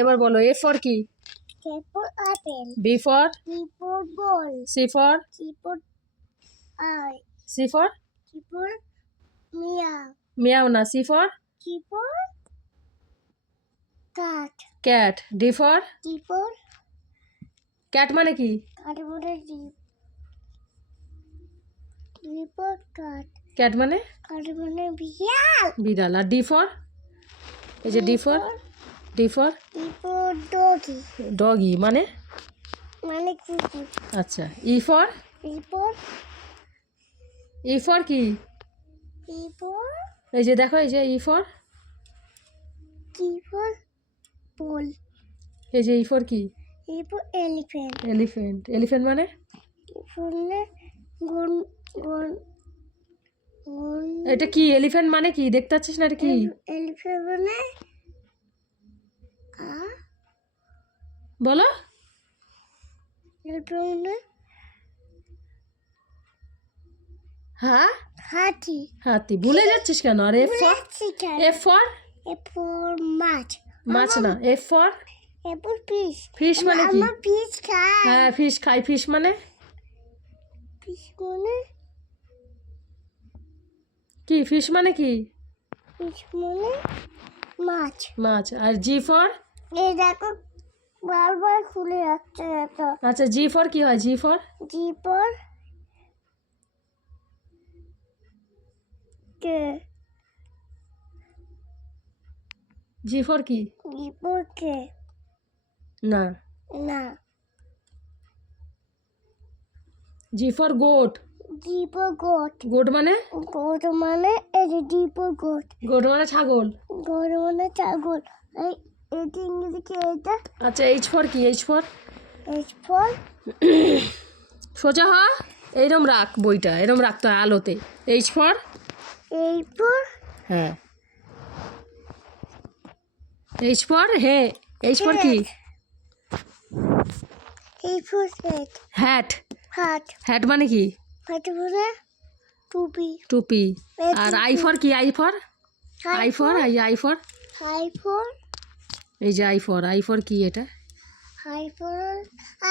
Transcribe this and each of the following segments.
এবার বলো A for কি? A for apple. B for? B for ball. C for? C for eye. C for? C for meow. মিয়াও না, C for? C for cat. Cat. D for? D for cat মানে কি? cat for D. D for cat. Cat মানে Cat for বিড়াল. বিড়াল। আর D for? এই যে D for? D for? D for doggy. Doggy মানে? মানে কুকুর. আচ্ছা। E for? E for E for কি? E for এই যে দেখো, এই যে E for? T for ball. এই যে ই ফর কি? E for elephant. Elephant. Elephant মানে? E for gun gun gun. এটা কি? এলিফ্যান্ট মানে কি? দেখতে পাচ্ছিস না এটা কি? Elephant মানে বলো। elephant মানে হ্যাঁ, হাতি. হাতি। ভুলে যাচ্ছিস কেন? আর F for? F for? A for মাছ. মাছ না, F for? A for fish. Fish মানে কি? আমার fish খাই. হ্যাঁ, ফিশ খাই। ফিশ মানে Fish মানে কি? ফিশ মানে কি? fish মানে মাছ. মাছ। আর জি ফর? এই দেখো বারবার খুলে যাচ্ছে এটা. আচ্ছা, জি ফর কি হয়? G for? G for K. G for কি? G for কে. না। না. G for goat. G for goat. Goat মানে? goat মানে এই যে D for goat. গোট মানে ছাগল। goat মানে ছাগল. এই এটা ইংরেজি কি এটা? আচ্ছা, এইচ ফর কি? H for? H for সোজা হ। এইরম রাখ বইটা, এরম রাখতে হয় আলোতে। H for? A for হ্যাঁ। H for? হ্যাঁ। এইচ ফর কি? A for hat. Hat. hat. Hat মানে কি? hat মানে টুপি. টুপি। আর আই ফর কি? I for? I for? I for? I for এই যে আই ফর। আই ফর কি এটা? I for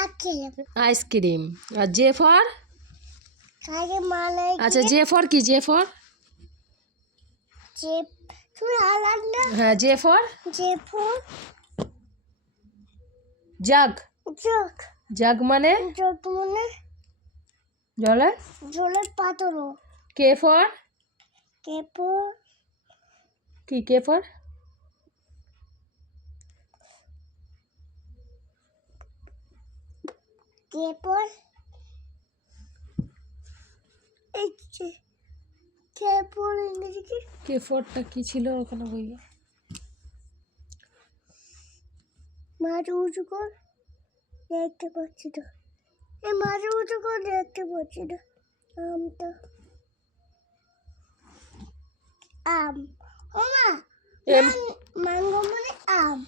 আখের. আইসক্রিম। আর জে ফর? কাকে মানে আচ্ছা, জে ফর কি? J for? যে তুই আলাদা. হ্যাঁ, J for? J for jug. Jug. Jug মানে জগ মানে জলে? জলের পাত্র. K for? কে for কি? K for? কে for এই যে কে for ইংরেজি কি? কে ফরটা কি ছিল ওখানে বইয়ে? মাছ উঁচু কর. দেখতে পাচ্ছি না. এই মাছ উঁচু কর. দেখতে পাচ্ছি না. আমটা আম. ওমা এম ম্যাঙ্গো মানে আম.